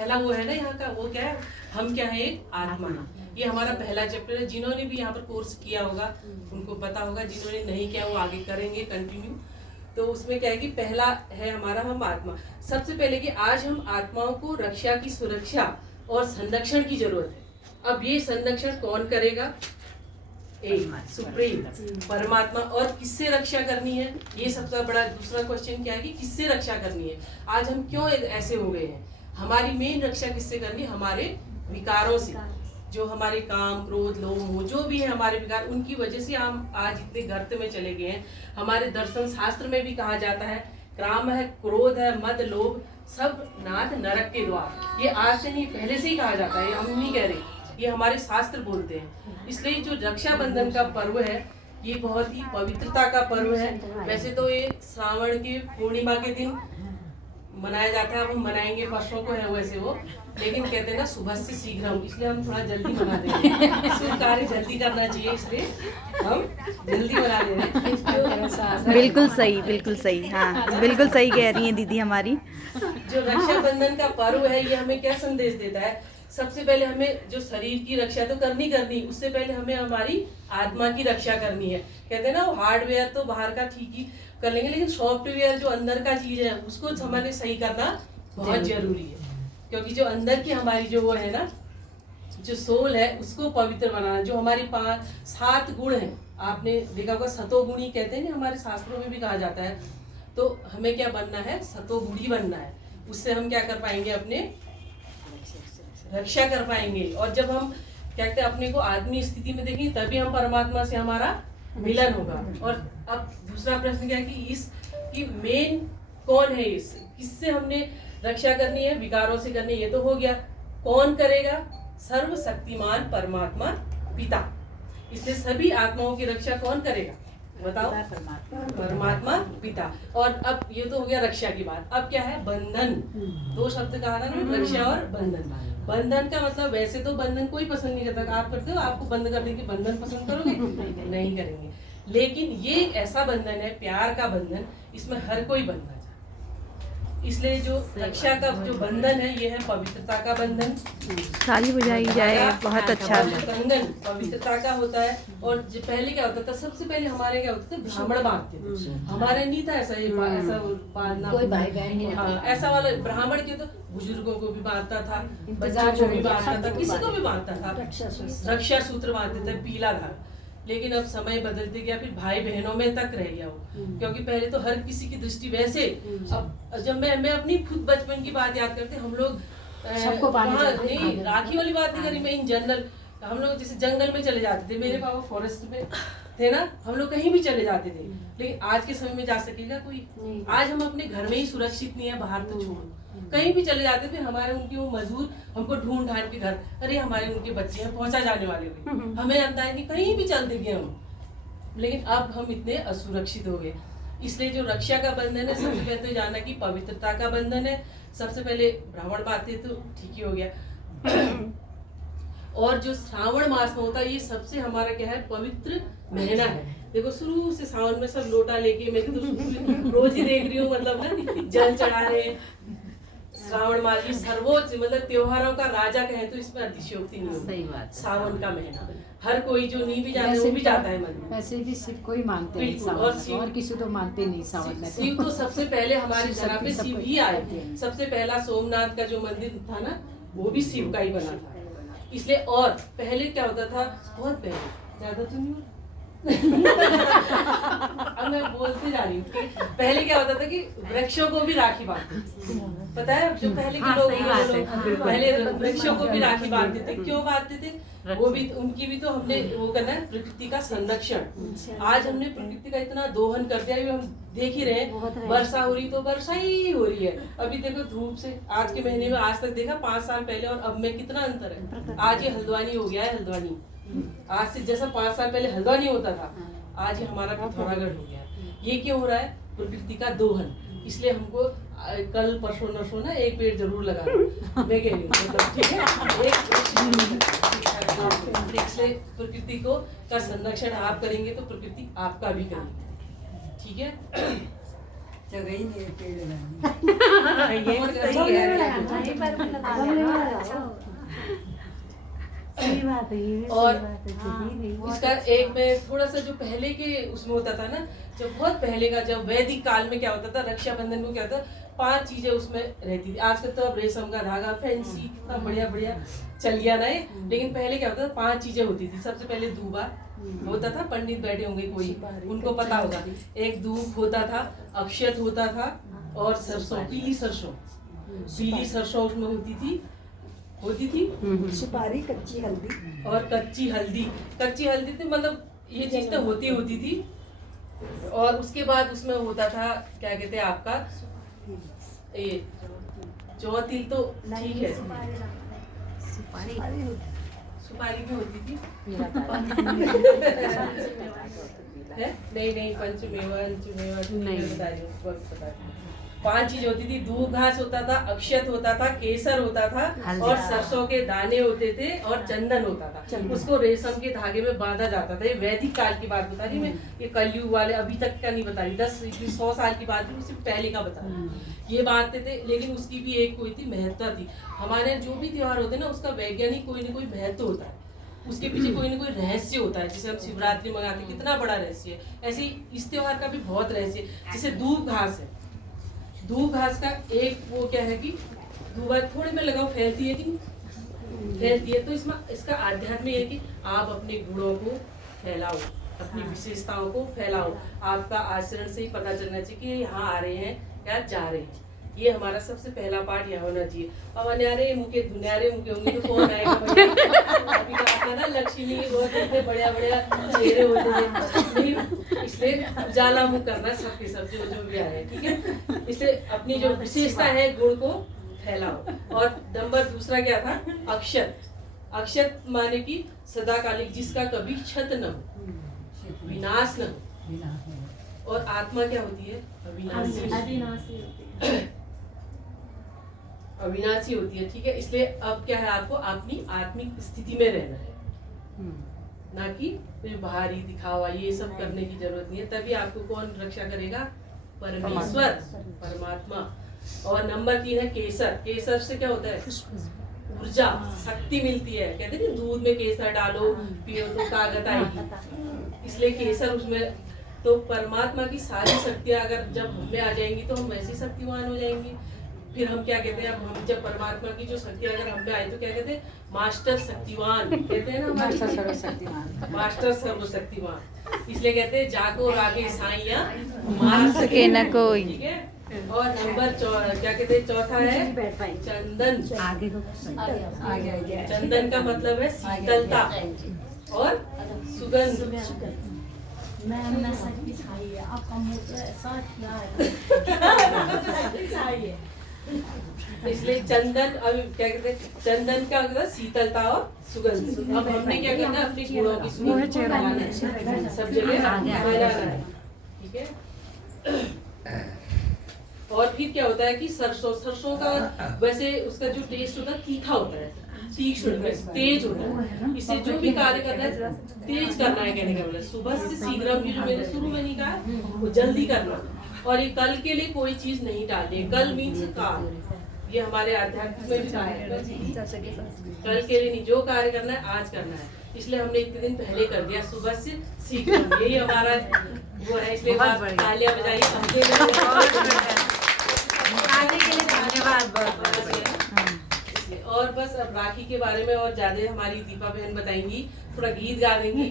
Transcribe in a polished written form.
पहला वो है ना यहाँ का, वो क्या है, हम क्या है, एक आत्मा। ये हमारा पहला चैप्टर है। जिन्होंने भी यहाँ पर कोर्स किया होगा उनको पता होगा, जिन्होंने नहीं किया वो आगे करेंगे कंटिन्यू। तो उसमें क्या है कि पहला है हमारा हम आत्मा। सबसे पहले कि आज हम आत्माओं को रक्षा की, सुरक्षा और संरक्षण की जरूरत है। अब ये संरक्षण कौन करेगा? एक सुप्रीम परमात्मा। और किससे रक्षा करनी है? ये सबसे बड़ा दूसरा क्वेश्चन क्या है कि किससे रक्षा करनी है। आज हम क्यों ऐसे हो गए हैं? हमारी मेन रक्षा किससे करनी है? हमारे विकारों से, जो हमारे काम, क्रोध, लोभ, मोह जो भी है हमारे विकार, उनकी वजह से हम आज इतने गर्त में चले गए हैं। हमारे दर्शन शास्त्र में भी कहा जाता है, काम है, क्रोध है, मद, लोभ, सब नाथ नरक के द्वार। ये आज से नहीं, पहले से ही कहा जाता है, हम नहीं कह रहे, ये हमारे शास्त्र बोलते हैं। इसलिए जो रक्षाबंधन का पर्व है ये बहुत ही पवित्रता का पर्व है। वैसे तो ये श्रावण की पूर्णिमा के दिन मनाया जाता है, अब हम मनाएंगे, परसों को है वैसे वो, लेकिन कहते हैं ना सुबह से शीघ्रम, इसलिए हम थोड़ा जल्दी मना दे रहे हैं। शुभ कार्य जल्दी करना चाहिए, इसलिए हम जल्दी मना दे रहे हैं। बिल्कुल सही, बिल्कुल सही। हाँ, बिल्कुल सही कह रही हैं दीदी हमारी। जो रक्षाबंधन का पर्व है ये हमें क्या संदेश देता है? सबसे पहले हमें जो शरीर की रक्षा तो करनी, उससे पहले हमें हमारी आत्मा की रक्षा करनी है। कहते हैं ना, वो हार्डवेयर तो बाहर का ठीक ही कर लेंगे, लेकिन सॉफ्टवेयर जो अंदर का चीज है उसको हमें सही करना बहुत जरूरी है। क्योंकि जो अंदर की हमारी जो वो है ना, जो सोल है, उसको पवित्र बनाना। जो हमारी 7 गुण है, आपने देखा होगा, सतोगुणी कहते हैं ना, हमारे शास्त्रों में भी कहा जाता है। तो हमें क्या बनना है? सतोगुणी बनना है। उससे हम क्या कर पाएंगे? अपने रक्षा कर पाएंगे। और जब हम क्या कहते हैं, अपने को आदमी स्थिति में देखेंगे, तभी हम परमात्मा से हमारा मिलन होगा। और अब दूसरा प्रश्न क्या है कि इसकी मेन कौन है? किससे हमने रक्षा करनी है? विकारों से करनी है, ये तो हो गया। कौन करेगा? सर्वशक्तिमान परमात्मा पिता। इसलिए सभी आत्माओं की रक्षा कौन करेगा? बताओ। परमात्मा पिता। और अब ये तो हो गया रक्षा की बात। अब क्या है? बंधन। 2 शब्द कहा था ना, रक्षा और बंधन। बंधन का मतलब, वैसे तो बंधन कोई पसंद नहीं करता। आप करते हो? आपको बंद कर देंगे, बंधन पसंद करोगे? नहीं करेंगे। लेकिन ये ऐसा बंधन है, प्यार का बंधन, इसमें हर कोई बंधना चाहता है। इसलिए जो रक्षा का जो बंधन है ये है पवित्रता का बंधन। ताली बजाई जाए, बहुत अच्छा। बंधन पवित्रता का होता है। और जो पहले क्या होता था, सबसे पहले हमारे क्या होता था, ब्राह्मण बांधते थे। हमारे नहीं था ऐसा, ऐसा बांधना, कोई भाई बहन नहीं। हाँ, ऐसा वाला ब्राह्मण के तो बुजुर्गों को भी बांधता था, बच्चों को भी बांधता था, किसी को भी बांधता था, रक्षा सूत्र बांधते थे, पीला धागा। लेकिन अब समय बदलते गया, फिर भाई बहनों में तक रह गया वो। क्योंकि पहले तो हर किसी की दृष्टि वैसे, अब जब मैं अपनी खुद बचपन की बात याद करते, हम लोग नहीं राखी वाली बात नहीं करी मैं, इन जनरल हम लोग जैसे जंगल में चले जाते थे, मेरे पापा फॉरेस्ट में थे ना, हम लोग कहीं भी चले जाते थे। लेकिन आज के समय में जा सकेगा कोई? आज हम अपने घर में ही सुरक्षित नहीं है, बाहर तो छोड़ो, कहीं भी चले जाते थे। हमारे उनके वो मजदूर हमको ढूंढ ढांढ के घर, अरे हमारे उनके बच्चे हैं, पहुंचा जाने वाले हुए, हमें अंदाज नहीं, कहीं भी चल देंगे हम। लेकिन अब हम इतने असुरक्षित हो गए। इसलिए जो रक्षा का बंधन है, सबसे पहले तो जाना कि पवित्रता का बंधन है। सबसे पहले ब्राह्मण बातें तो ठीक ही हो गया। और जो श्रावण मास में होता है, ये सबसे हमारा क्या है, पवित्र महीना है। देखो शुरू से सावन में सब लोटा लेके, मैं तो रोज ही देख रही हूँ, मतलब ना जल चढ़ा रहे हैं। श्रावण मास ये सर्वोच्च, मतलब त्योहारों का राजा कहें तो इसमें अतिशयोक्ति नहीं होगी। सही बात। सावन का महीना, हर कोई जो नहीं भी जाता वो भी जाता है मंदिर। वैसे भी शिव को ही मानते हैं बिल्कुल। सावन में, और किसी तो मानते नहीं सावन में। शिव तो सबसे पहले हमारी शिव धरा पे शक्ति शिव सबको ही आए। हैं। सबसे पहला सोमनाथ का जो मंदिर था ना, वो भी शिव का ही बना था। इसलिए, और पहले क्या होता था, बहुत पहले, ज्यादा तो नहीं अब मैं बोलते जा रही हूँ कि पहले क्या होता था कि वृक्षों को भी राखी बांधते, पता है? जो पहले के लोग पहले वृक्षों को भी राखी बांधते थे। क्यों बांधते थे? वो भी, उनकी भी तो हमने वो करना है, प्रकृति का संरक्षण। आज हमने प्रकृति का इतना दोहन कर दिया, हम देख ही रहे हैं, वर्षा हो रही तो वर्षा ही हो रही है। अभी देखो धूप से, आज के महीने में आज तक देखा 5 साल पहले और अब में कितना अंतर है। आज ये हल्द्वानी हो गया है, हल्द्वानी आज से जैसा 5 साल पहले हल्द्वानी होता था, आज ये हमारा पिथौरागढ़ हो गया। ये क्यों हो रहा है? प्रकृति का दोहन। इसलिए हमको कल परसों नरसों ना एक पेड़ जरूर लगाना, मैं कह रही हूँ, मतलब ठीक है, इसलिए प्रकृति को का संरक्षण आप करेंगे तो प्रकृति आपका भी करेगी, ठीक है। जगह ही नहीं है पेड़ लगाने ये और सही गमले है। में सही बात है, ये भी और सही बात है, सही नहीं। इसका एक में थोड़ा सा जो पहले के उसमें होता था ना, जो बहुत पहले का, जब वैदिक काल में क्या होता था, रक्षाबंधन को क्या होता, 5 चीजें उसमें रहती थी। आजकल तो अब रेशम का धागा, फैंसी, कितना बढ़िया बढ़िया चल गया ना ये, लेकिन पहले क्या होता था, 5 चीजें होती थी। सबसे पहले दूबा होता था, पंडित बैठे होंगे कोई, उनको पता होगा। एक दूब होता था, अक्षत होता था, और सरसों, पीली सरसों उसमें होती थी। सुपारी, कच्ची हल्दी, और कच्ची हल्दी थी, मतलब ये चीज तो होती थी। और उसके बाद उसमें होता था, क्या कहते हैं आपका, ये चौतिल तो ठीक है, सुपारी भी होती थी। है? नहीं, पंचमेवा नहीं बता रही हूँ, वक्त बता रही हूँ। 5 चीज होती थी। दूब घास होता था, अक्षत होता था, केसर होता था, और सरसों के दाने होते थे, और चंदन होता था। उसको रेशम के धागे में बांधा जाता था। ये वैदिक काल की बात बता रही मैं, ये कलयुग वाले अभी तक का नहीं बता रही, 10-100 साल की बात नहीं, उससे पहले का बता रही। ये बांधते थे, लेकिन उसकी भी एक कोई थी महत्ता थी। हमारे जो भी त्योहार होते हैं ना, उसका वैज्ञानिक कोई ना कोई महत्व होता है, उसके पीछे कोई ना कोई रहस्य होता है। जैसे हम शिवरात्रि मनाते हैं, कितना बड़ा रहस्य है, ऐसे ही इस त्योहार का भी बहुत रहस्य है। जैसे दूब घास है, दूब घास का एक वो क्या है कि दूबा थोड़े में लगाओ, फैलती है कि नहीं? फैलती है। तो इसमें इसका आध्यात्म ये है कि आप अपने गुणों को फैलाओ, अपनी विशेषताओं को फैलाओ। आपका आचरण से ही पता चलना चाहिए कि यहाँ आ रहे हैं या जा रहे हैं। ये हमारा सबसे पहला पार्ट यहाँ होना चाहिए। अब अन्यारे मुके धुन्यारे मुके होंगे तो कौन आएगा भैया? अभी कहा था ना, लक्ष्मी बहुत इतने बढ़िया चेहरे होते हैं, इसलिए उजाला मुख करना सबके सब जो भी आए, ठीक है? इसलिए अपनी जो विशेषता है, गुण को फैलाओ। और नंबर दूसरा क्या था? अक्षत माने कि सदाकालिक, जिसका कभी क्षत न हो, विनाश न हो। और आत्मा क्या होती है? अविनाशी होती है, ठीक है? इसलिए अब क्या है, आपको अपनी आत्मिक स्थिति में रहना है, ना कि बाहरी दिखावा, ये सब करने की जरूरत नहीं है। तभी आपको कौन रक्षा करेगा? परमेश्वर, परमात्मा। और नंबर 3 है केसर। केसर से क्या होता है? ऊर्जा, शक्ति मिलती है। कहते हैं ना, दूध में केसर डालो, पियो तो ताकत आएगी। इसलिए केसर उसमें, तो परमात्मा की सारी शक्तियां अगर जब हमें आ जाएंगी तो हम वैसे शक्तिवान हो जाएंगे। फिर हम क्या कहते हैं, अब हम जब परमात्मा की जो शक्ति अगर हम में आए तो क्या कहते हैं? मास्टर शक्तिवान कहते हैं ना, मास्टर सर्वशक्तिमान। मास्टर सर्वशक्तिमान। इसलिए कहते हैं, जाको रागे साइया मार सके न कोई। ठीक है? और नंबर क्या कहते हैं, चौथा है चंदन। आगे को आगे चंदन का मतलब है शीतलता और सुगंध। मैं सच्ची खाई है, आपका मुंह तो ऐसा किया है। इसलिए चंदन, अब क्या कहते हैं, चंदन का मतलब शीतलता और सुगंध। अब हमने क्या करना है, अपने गुणों की सुगंध सब जगह फैलाना है, ठीक है? और फिर क्या होता है कि सरसों का वैसे उसका जो टेस्ट होता है तीखा होता है, तीक्ष्ण, तेज होता है। इसे जो भी कार्य करना है तेज करना है, कहने का मतलब सुबह से शीघ्र की जो मैंने शुरू में नहीं कहा, वो जल्दी करना। और ये कल के लिए कोई चीज नहीं डालनी। कल मीन्स काल, ये हमारे आध्यात्मिक में भी कहा है, कल के लिए नहीं, जो कार्य करना है आज करना है। इसलिए हमने इतने दिन पहले कर दिया, सुबह से शीघ्र, यही हमारा वो है। इसलिए तालियां बजाइए सबके लिए। आने के लिए धन्यवाद बहुत बहुत। और बस अब राखी के बारे में और ज्यादा हमारी दीपा बहन बताएंगी, थोड़ा गीत गा देंगी।